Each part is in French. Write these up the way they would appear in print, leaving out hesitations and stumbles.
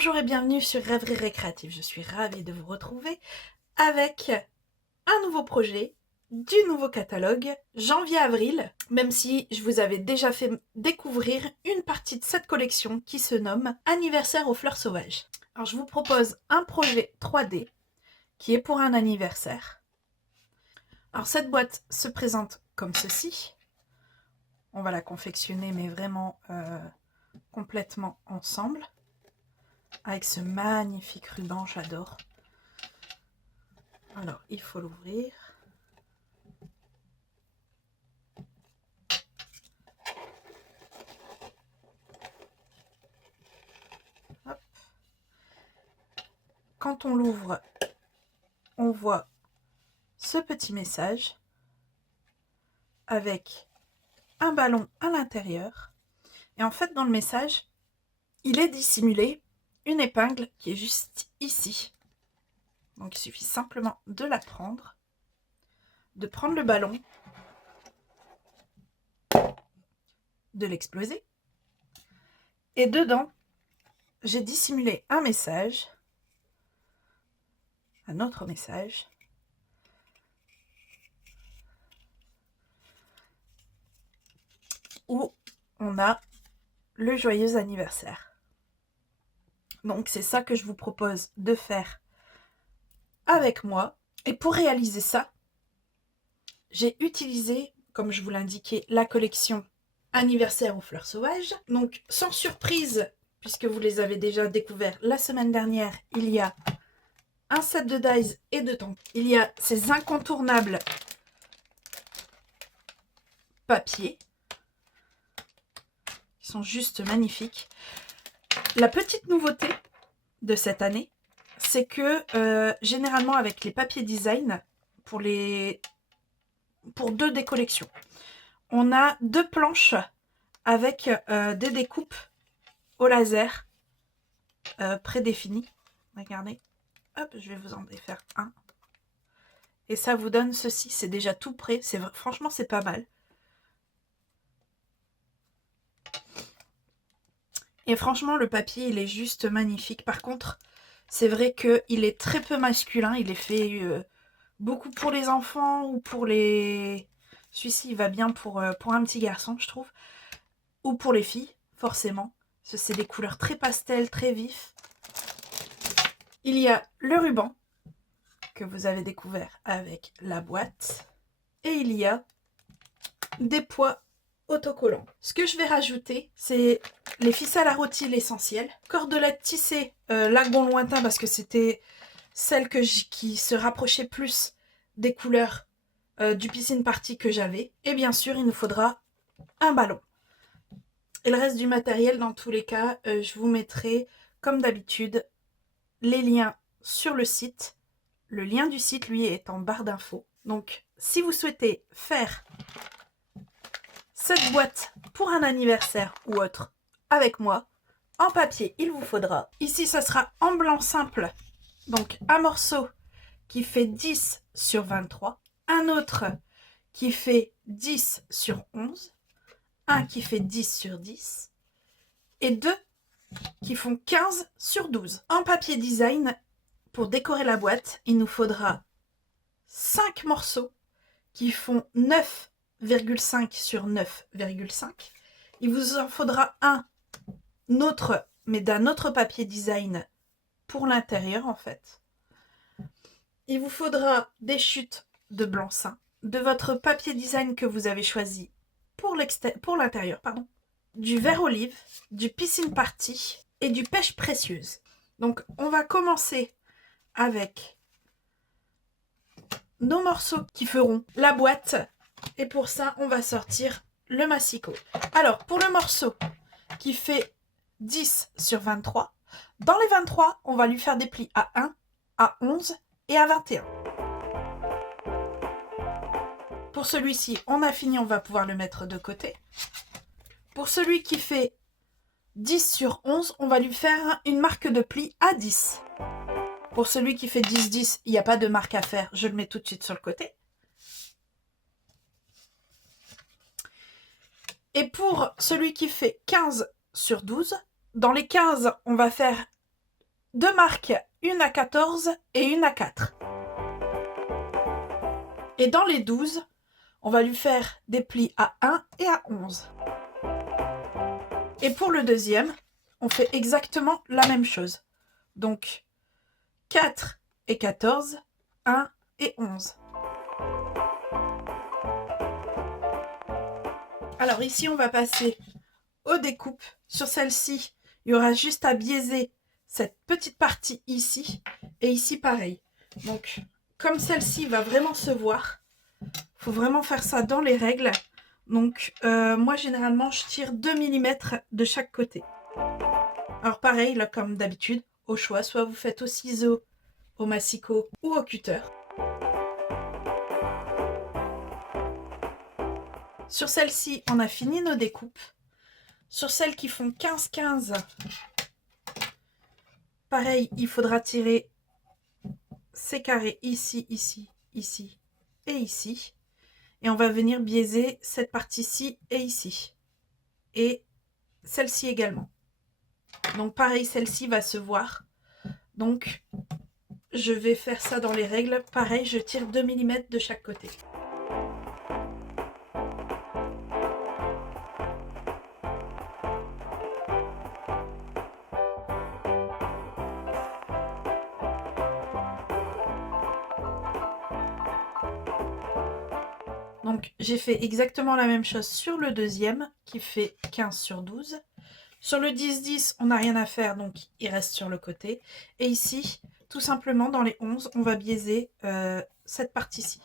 Bonjour et bienvenue sur Rêverie Récréative. Je suis ravie de vous retrouver avec un nouveau projet, du nouveau catalogue, janvier-avril, même si je vous avais déjà fait découvrir une partie de cette collection qui se nomme Anniversaire aux fleurs sauvages. Alors je vous propose un projet 3D qui est pour un anniversaire. Alors cette boîte se présente comme ceci. On va la confectionner mais vraiment complètement ensemble. Avec ce magnifique ruban, j'adore. Alors, il faut l'ouvrir. Hop. Quand on l'ouvre, on voit ce petit message avec un ballon à l'intérieur. Et en fait, dans le message, il est dissimulé une épingle qui est juste ici. Donc, il suffit simplement de la prendre, de prendre le ballon, de l'exploser. Et dedans, j'ai dissimulé un message, un autre message, où on a le joyeux anniversaire. Donc c'est ça que je vous propose de faire avec moi. Et pour réaliser ça, j'ai utilisé, comme je vous l'indiquais, la collection Anniversaire aux fleurs sauvages. Donc sans surprise, puisque vous les avez déjà découverts la semaine dernière, il y a un set de dies et de tampons. Il y a ces incontournables papiers qui sont juste magnifiques. La petite nouveauté de cette année, c'est que généralement avec les papiers design, pour deux des collections, on a deux planches avec des découpes au laser prédéfinies. Regardez, hop, je vais vous en défaire un. Et ça vous donne ceci, c'est déjà tout prêt. Franchement, c'est pas mal. Et franchement, le papier, il est juste magnifique. Par contre, c'est vrai qu'il est très peu masculin. Il est fait beaucoup pour les enfants ou pour les... Celui-ci, il va bien pour un petit garçon, je trouve. Ou pour les filles, forcément. C'est des couleurs très pastel, très vifs. Il y a le ruban que vous avez découvert avec la boîte. Et il y a des poids autocollants. Ce que je vais rajouter, c'est les ficelles à rôti, l'essentiel. Cordelette tissée, lagon lointain, parce que c'était celle qui se rapprochait plus des couleurs du piscine party que j'avais. Et bien sûr, il nous faudra un ballon. Et le reste du matériel, dans tous les cas, je vous mettrai, comme d'habitude, les liens sur le site. Le lien du site, lui, est en barre d'infos. Donc, si vous souhaitez faire cette boîte pour un anniversaire ou autre avec moi, en papier, il vous faudra. Ici, ça sera en blanc simple. Donc, un morceau qui fait 10 sur 23. Un autre qui fait 10 sur 11. Un qui fait 10 sur 10. Et deux qui font 15 sur 12. En papier design, pour décorer la boîte, il nous faudra 5 morceaux qui font 9,5 sur 9,5. Il vous en faudra un autre, mais d'un autre papier design pour l'intérieur en fait. Il vous faudra des chutes de blanc-seing, de votre papier design que vous avez choisi pour l'intérieur, du vert olive, du piscine party et du pêche précieuse. Donc on va commencer avec nos morceaux qui feront la boîte. Et pour ça, on va sortir le massicot. Alors, pour le morceau qui fait 10 sur 23, dans les 23, on va lui faire des plis à 1, à 11 et à 21. Pour celui-ci, on a fini, on va pouvoir le mettre de côté. Pour celui qui fait 10 sur 11, on va lui faire une marque de pli à 10. Pour celui qui fait 10-10, il n'y a pas de marque à faire, je le mets tout de suite sur le côté. Et pour celui qui fait 15 sur 12, dans les 15, on va faire deux marques, une à 14 et une à 4. Et dans les 12, on va lui faire des plis à 1 et à 11. Et pour le deuxième, on fait exactement la même chose. Donc 4 et 14, 1 et 11. Alors ici, on va passer aux découpes. Sur celle-ci, il y aura juste à biaiser cette petite partie ici. Et ici, pareil. Donc, comme celle-ci va vraiment se voir, il faut vraiment faire ça dans les règles. Donc, moi, généralement, je tire 2 mm de chaque côté. Alors, pareil, là, comme d'habitude, au choix. Soit vous faites au ciseau, au massicot ou au cutter. Sur celle-ci, on a fini nos découpes. Sur celles qui font 15-15, pareil, il faudra tirer ces carrés ici, ici, ici et ici. Et on va venir biaiser cette partie-ci et ici. Et celle-ci également. Donc pareil, celle-ci va se voir. Donc je vais faire ça dans les règles. Pareil, je tire 2 mm de chaque côté. Donc j'ai fait exactement la même chose sur le deuxième qui fait 15 sur 12. Sur le 10-10, on n'a rien à faire, donc il reste sur le côté. Et ici, tout simplement dans les 11, on va biaiser cette partie-ci.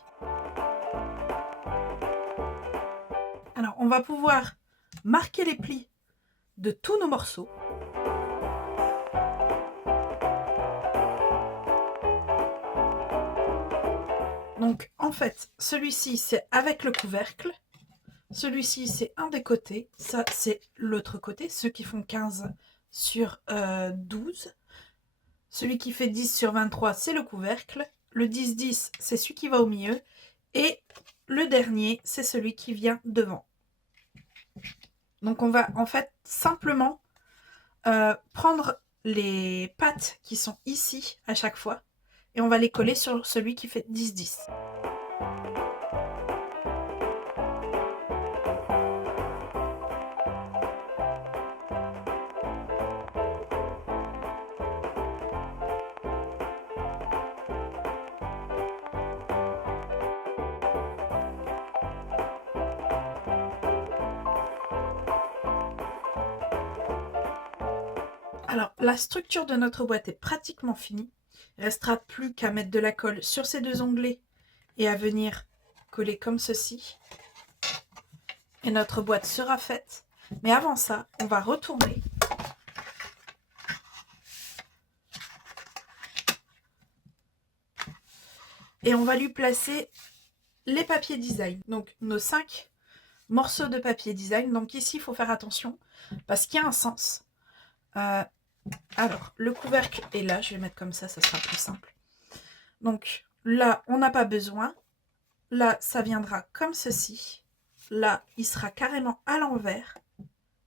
Alors on va pouvoir marquer les plis de tous nos morceaux. Donc en fait, celui-ci c'est avec le couvercle, celui-ci c'est un des côtés, ça c'est l'autre côté, ceux qui font 15 sur 12. Celui qui fait 10 sur 23 c'est le couvercle, le 10-10 c'est celui qui va au milieu, et le dernier c'est celui qui vient devant. Donc on va en fait simplement prendre les pattes qui sont ici à chaque fois, et on va les coller sur celui qui fait 10-10. Alors, la structure de notre boîte est pratiquement finie. Il ne restera plus qu'à mettre de la colle sur ces deux onglets et à venir coller comme ceci. Et notre boîte sera faite. Mais avant ça, on va retourner. Et on va lui placer les papiers design. Donc, nos 5 morceaux de papier design. Donc ici, il faut faire attention parce qu'il y a un sens. Alors, le couvercle est là. Je vais mettre comme ça sera plus simple. Donc là, on n'a pas besoin. Là, ça viendra comme ceci. Là, il sera carrément à l'envers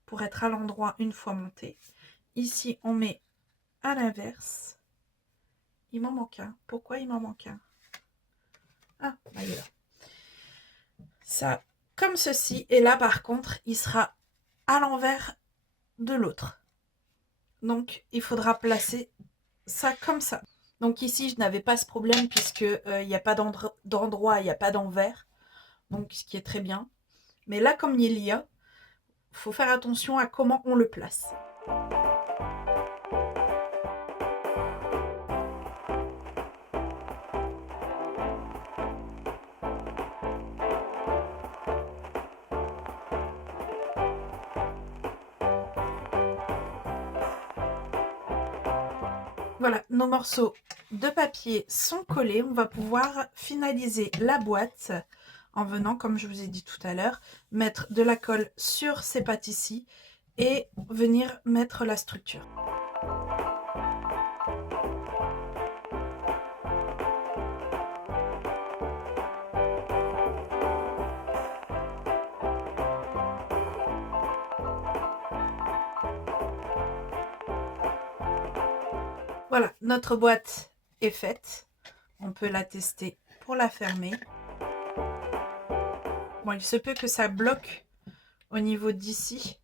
pour être à l'endroit une fois monté. Ici, on met à l'inverse. Il m'en manque un. Pourquoi il m'en manque un? Ah, là, il est là. Ça, comme ceci. Et là, par contre, il sera à l'envers de l'autre. Donc, il faudra placer ça comme ça. Donc ici, je n'avais pas ce problème puisque il n'y a pas d'endroit, il n'y a pas d'envers. Donc, ce qui est très bien. Mais là, comme il y a, il faut faire attention à comment on le place. Voilà, nos morceaux de papier sont collés. On va pouvoir finaliser la boîte en venant, comme je vous ai dit tout à l'heure, mettre de la colle sur ces pattes ici et venir mettre la structure. Voilà, notre boîte est faite. On peut la tester pour la fermer. Bon, il se peut que ça bloque au niveau d'ici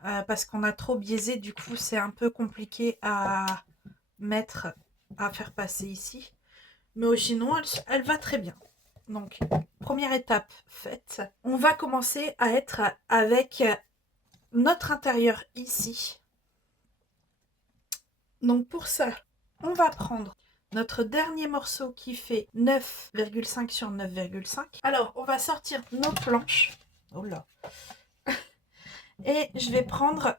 parce qu'on a trop biaisé. Du coup, c'est un peu compliqué à faire passer ici. Mais sinon, elle va très bien. Donc, première étape faite. On va commencer à être avec notre intérieur ici. Donc, pour ça, on va prendre notre dernier morceau qui fait 9,5 sur 9,5. Alors, on va sortir nos planches. Oh là. Et je vais prendre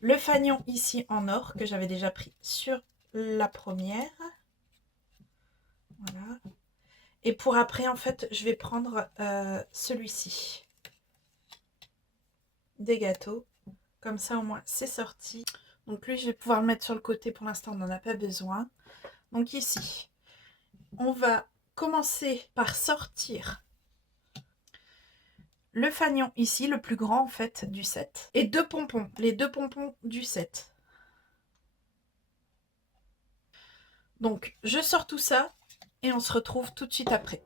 le fanion ici en or que j'avais déjà pris sur la première. Voilà. Et pour après, en fait, je vais prendre celui-ci. Des gâteaux. Comme ça, au moins, c'est sorti. Donc lui, je vais pouvoir le mettre sur le côté. Pour l'instant, on n'en a pas besoin. Donc ici, on va commencer par sortir le fanion ici, le plus grand en fait du set. Et deux pompons, les deux pompons du set. Donc, je sors tout ça et on se retrouve tout de suite après.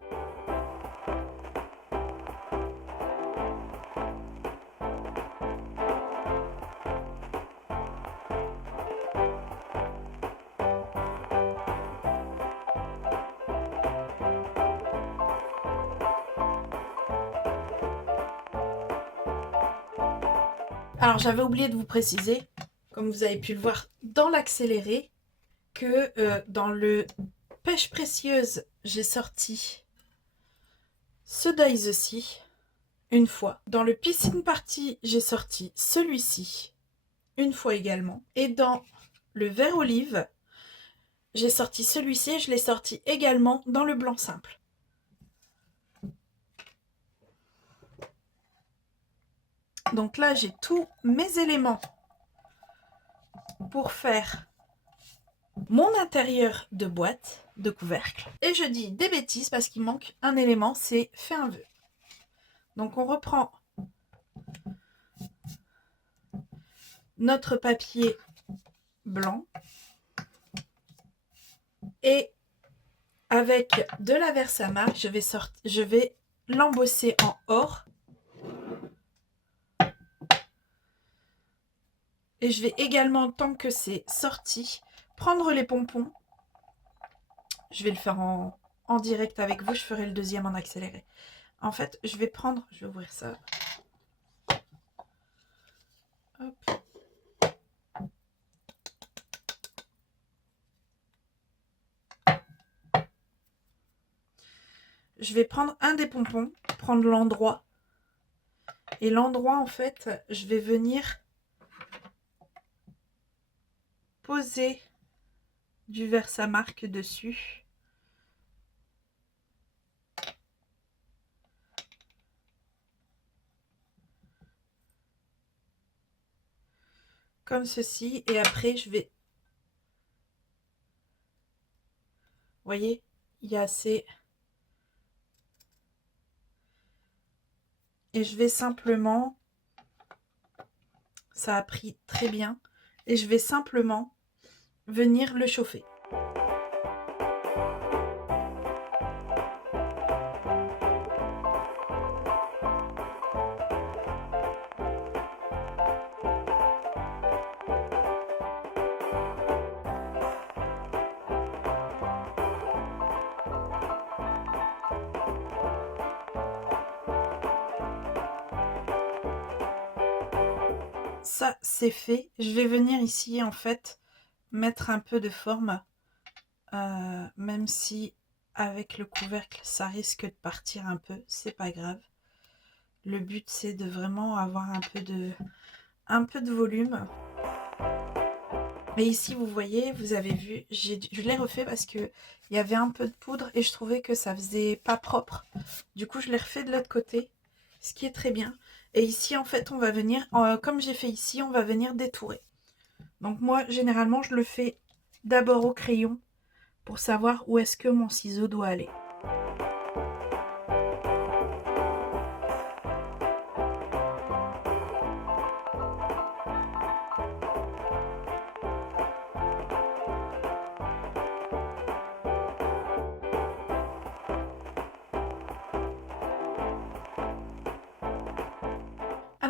Alors, j'avais oublié de vous préciser, comme vous avez pu le voir dans l'accéléré, que dans le pêche précieuse, j'ai sorti ce dies-ci une fois. Dans le piscine party, j'ai sorti celui-ci une fois également. Et dans le vert olive, j'ai sorti celui-ci et je l'ai sorti également dans le blanc simple. Donc là, j'ai tous mes éléments pour faire mon intérieur de boîte, de couvercle. Et je dis des bêtises parce qu'il manque un élément, c'est fait un vœu. Donc on reprend notre papier blanc et avec de la Versamark, je vais l'embosser en or. Et je vais également, tant que c'est sorti, prendre les pompons. Je vais le faire en direct avec vous. Je ferai le deuxième en accéléré. En fait, je vais ouvrir ça. Hop. Je vais prendre un des pompons, prendre l'endroit. Et l'endroit, en fait, je vais venir poser du Versamark dessus. Comme ceci. Et après, je vais... Vous voyez, il y a assez... Et je vais simplement... Ça a pris très bien. Et je vais simplement venir le chauffer. Ça, c'est fait. Je vais venir ici, en fait, mettre un peu de forme. Même si, avec le couvercle, ça risque de partir un peu. C'est pas grave. Le but, c'est de vraiment avoir un peu de volume. Et ici, vous voyez, vous avez vu, je l'ai refait parce que il y avait un peu de poudre et je trouvais que ça faisait pas propre. Du coup, je l'ai refait de l'autre côté, ce qui est très bien. Et ici, en fait, on va venir, comme j'ai fait ici, on va venir détourer. Donc moi, généralement, je le fais d'abord au crayon pour savoir où est-ce que mon ciseau doit aller.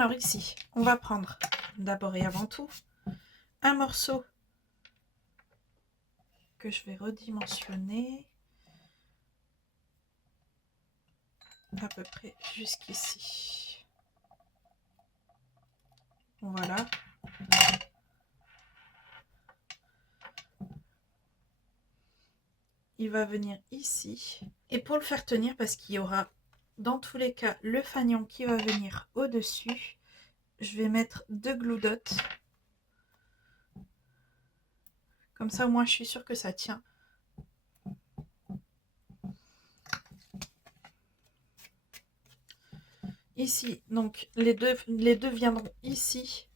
Alors ici, on va prendre d'abord et avant tout un morceau que je vais redimensionner à peu près jusqu'ici. Voilà. Il va venir ici. Et pour le faire tenir, parce qu'il y aura dans tous les cas le fanion qui va venir au-dessus, je vais mettre 2 glue dots. Comme ça, au moins, je suis sûre que ça tient. Ici, donc les deux viendront ici.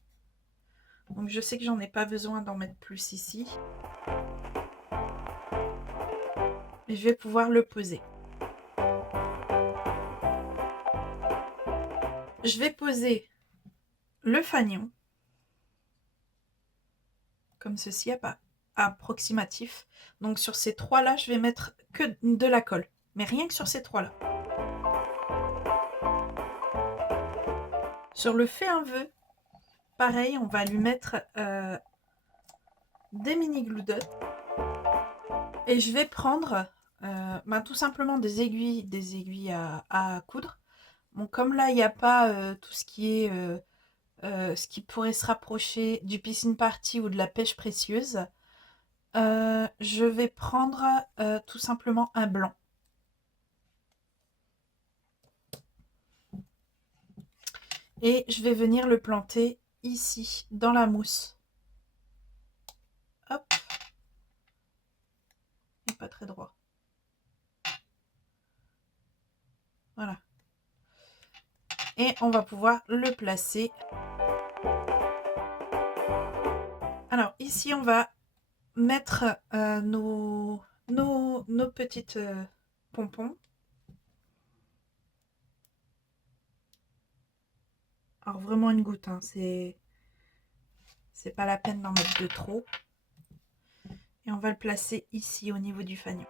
Donc je sais que j'en ai pas besoin d'en mettre plus ici. Et je vais pouvoir le poser. Je vais poser le fanion comme ceci, approximatif. Donc sur ces trois là, je vais mettre que de la colle, mais rien que sur ces trois là. Sur le fais un vœu, pareil, on va lui mettre des mini glue dots et je vais prendre tout simplement des aiguilles à coudre. Bon, comme là il n'y a pas tout ce qui est ce qui pourrait se rapprocher du piscine party ou de la pêche précieuse, je vais prendre tout simplement un blanc. Et je vais venir le planter ici, dans la mousse. Hop. Et pas très droit. Voilà. Et on va pouvoir le placer. Alors ici, on va mettre nos petites pompons. Alors vraiment une goutte, hein, c'est pas la peine d'en mettre de trop. Et on va le placer ici au niveau du fanion.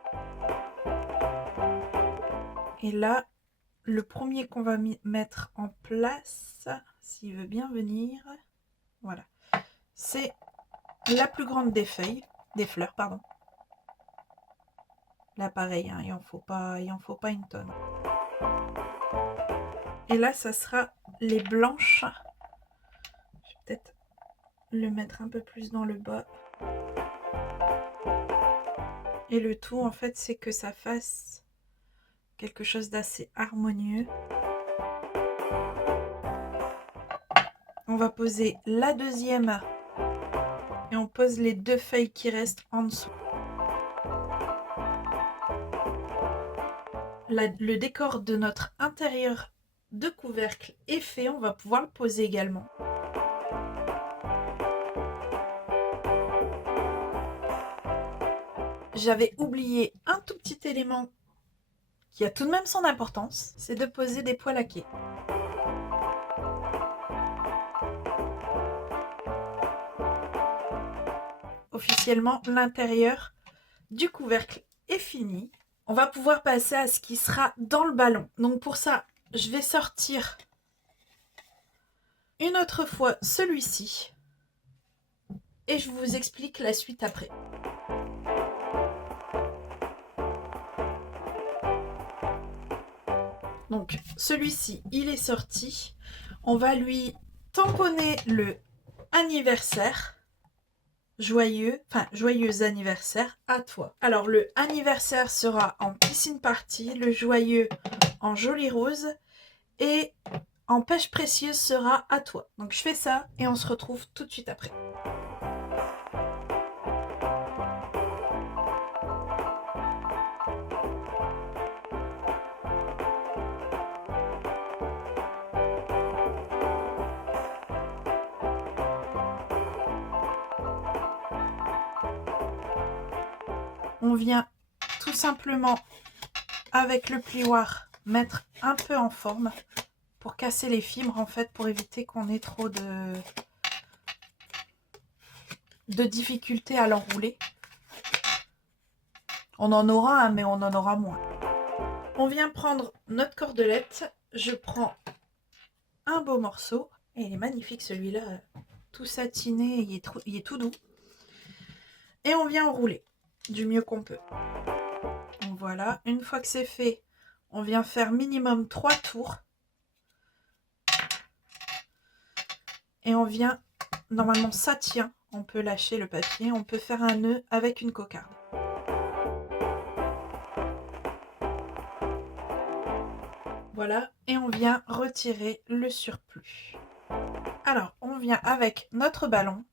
Et là, le premier qu'on va mettre en place, s'il veut bien venir, voilà, c'est la plus grande des feuilles, des fleurs, pardon. Là, pareil, hein, il en faut pas une tonne. Et là, ça sera les blanches. Je vais peut-être le mettre un peu plus dans le bas. Et le tout, en fait, c'est que ça fasse quelque chose d'assez harmonieux. On va poser la deuxième et on pose les deux feuilles qui restent en dessous. Le décor de notre intérieur de couvercle est fait, on va pouvoir le poser également. J'avais oublié un tout petit élément qui a tout de même son importance, c'est de poser des poils à quai. Officiellement, l'intérieur du couvercle est fini. On va pouvoir passer à ce qui sera dans le ballon. Donc pour ça, je vais sortir une autre fois celui-ci et je vous explique la suite après. Donc celui-ci, il est sorti. On va lui tamponner le anniversaire. Joyeux anniversaire à toi. Alors le anniversaire sera en piscine party, le joyeux en joli rose et en pêche précieuse sera à toi. Donc je fais ça et on se retrouve tout de suite après. On vient tout simplement avec le plioir mettre un peu en forme pour casser les fibres en fait, pour éviter qu'on ait trop de difficultés à l'enrouler. On en aura un, mais on en aura moins. On vient prendre notre cordelette, je prends un beau morceau Et il est magnifique celui-là, tout satiné, il est tout doux. Et on vient enrouler du mieux qu'on peut. Donc voilà, une fois que c'est fait, on vient faire minimum 3 tours. Et on vient, normalement ça tient, on peut lâcher le papier, on peut faire un nœud avec une cocarde. Voilà, et on vient retirer le surplus. Alors, on vient avec notre ballon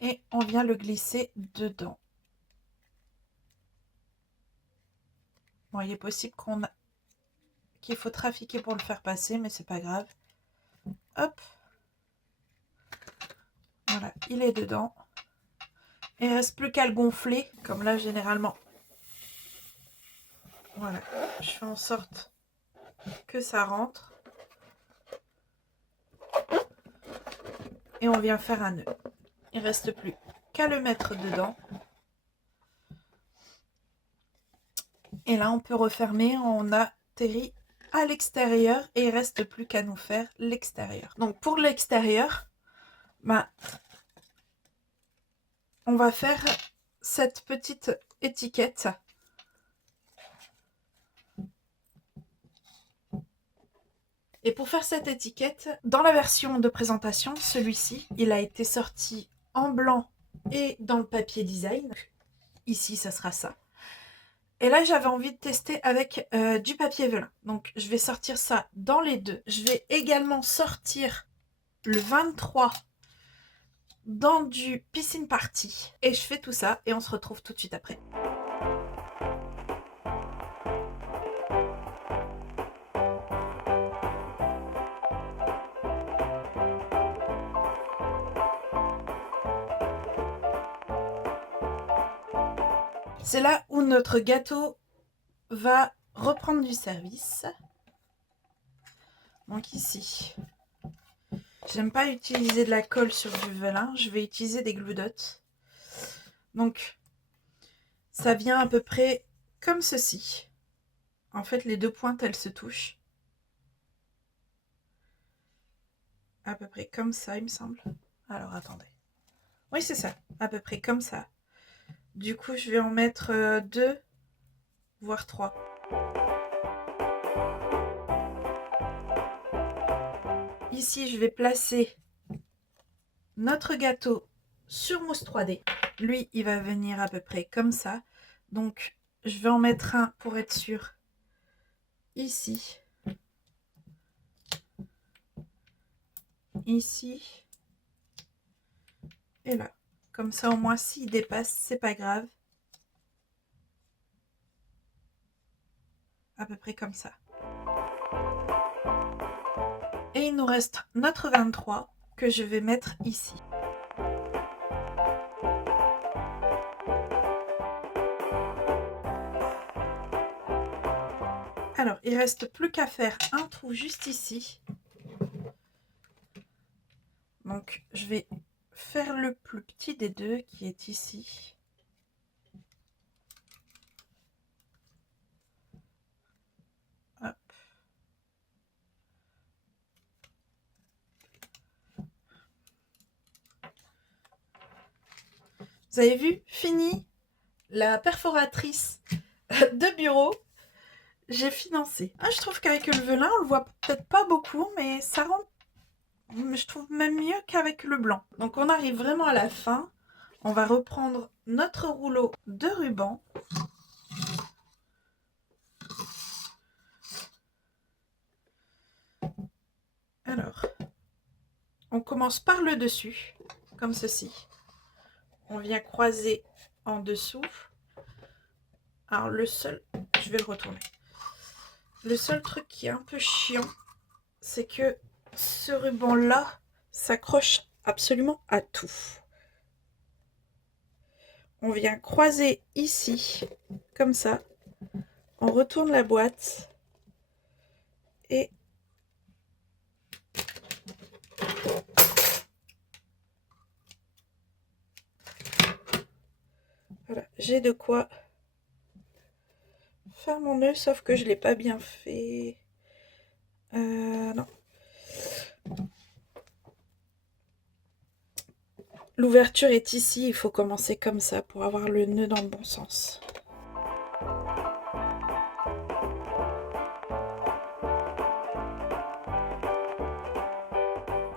et on vient le glisser dedans. Bon, il est possible qu'il faut trafiquer pour le faire passer, mais c'est pas grave. Hop. Voilà, il est dedans. Il ne reste plus qu'à le gonfler, comme là généralement. Voilà, je fais en sorte que ça rentre. Et on vient faire un nœud. Il ne reste plus qu'à le mettre dedans. Et là, on peut refermer. On atterrit à l'extérieur et il ne reste plus qu'à nous faire l'extérieur. Donc pour l'extérieur, on va faire cette petite étiquette. Et pour faire cette étiquette, dans la version de présentation, celui-ci, il a été sorti en blanc et dans le papier design. Ici, ça sera ça. Et là, j'avais envie de tester avec du papier velin. Donc, je vais sortir ça dans les deux. Je vais également sortir le 23 dans du Piscine Party. Et je fais tout ça et on se retrouve tout de suite après. C'est là où notre gâteau va reprendre du service. Donc ici, j'aime pas utiliser de la colle sur du velin, je vais utiliser des glue dots. Donc, ça vient à peu près comme ceci. En fait, les deux pointes, elles se touchent. À peu près comme ça, il me semble. Alors, attendez. Oui, c'est ça, à peu près comme ça. Du coup, je vais en mettre 2, voire 3. Ici, je vais placer notre gâteau sur mousse 3D. Lui, il va venir à peu près comme ça. Donc, je vais en mettre un pour être sûr. Ici. Ici. Et là. Comme ça, au moins, s'il dépasse, c'est pas grave. À peu près comme ça. Et il nous reste notre 23 que je vais mettre ici. Alors, il ne reste plus qu'à faire un trou juste ici. Donc, je vais faire le plus petit des deux qui est ici. Hop. Vous avez vu, fini la perforatrice de bureau. J'ai financé. Ah, je trouve qu'avec le velin, on le voit peut-être pas beaucoup, mais ça rend, je trouve même mieux qu'avec le blanc. Donc on arrive vraiment à la fin. On va reprendre notre rouleau de ruban. Alors, on commence par le dessus, comme ceci. On vient croiser en dessous. Alors le seul, je vais le retourner. Le seul truc qui est un peu chiant, c'est que ce ruban-là s'accroche absolument à tout. On vient croiser ici, comme ça. On retourne la boîte. Et voilà, j'ai de quoi faire mon nœud, sauf que je ne l'ai pas bien fait. Non. L'ouverture est ici, il faut commencer comme ça pour avoir le nœud dans le bon sens.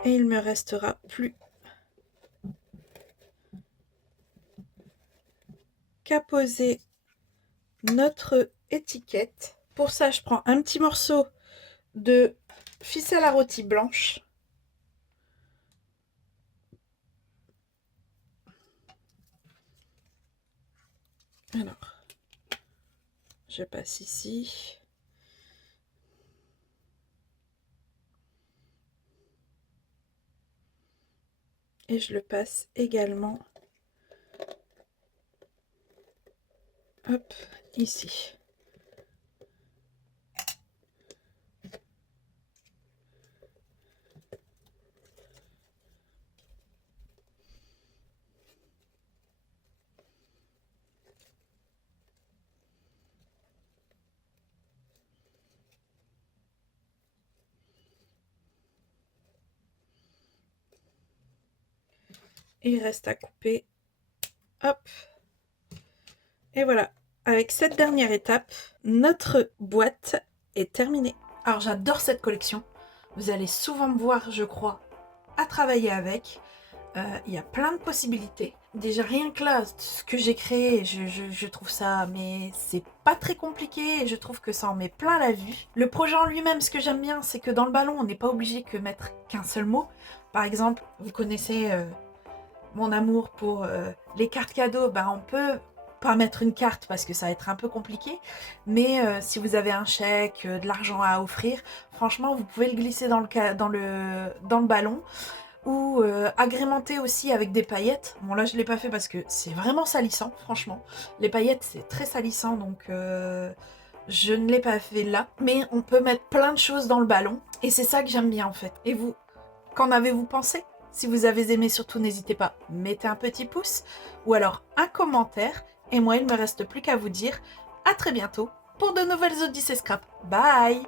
Et il me restera plus qu'à poser notre étiquette. Pour ça, je prends un petit morceau de ficelle à rôti blanche. Alors, je passe ici. Et je le passe également, hop, ici. Et il reste à couper. Hop. Et voilà. Avec cette dernière étape, notre boîte est terminée. Alors j'adore cette collection. Vous allez souvent me voir, je crois, à travailler avec. Il y a plein de possibilités. Déjà rien que là, ce que j'ai créé, je trouve ça, mais c'est pas très compliqué et je trouve que ça en met plein la vue. Le projet en lui-même, ce que j'aime bien, c'est que dans le ballon, on n'est pas obligé que mettre qu'un seul mot. Par exemple, vous connaissez mon amour pour les cartes cadeaux, ben on peut pas mettre une carte parce que ça va être un peu compliqué, mais si vous avez un chèque, de l'argent à offrir, franchement vous pouvez le glisser dans le ballon ou agrémenter aussi avec des paillettes. Bon là je l'ai pas fait parce que c'est vraiment salissant, franchement. Les paillettes c'est très salissant donc je ne l'ai pas fait là, mais on peut mettre plein de choses dans le ballon et c'est ça que j'aime bien en fait. Et vous, qu'en avez-vous pensé ? Si vous avez aimé, surtout n'hésitez pas, mettez un petit pouce ou alors un commentaire. Et moi, il ne me reste plus qu'à vous dire à très bientôt pour de nouvelles Odyssées Scrap. Bye!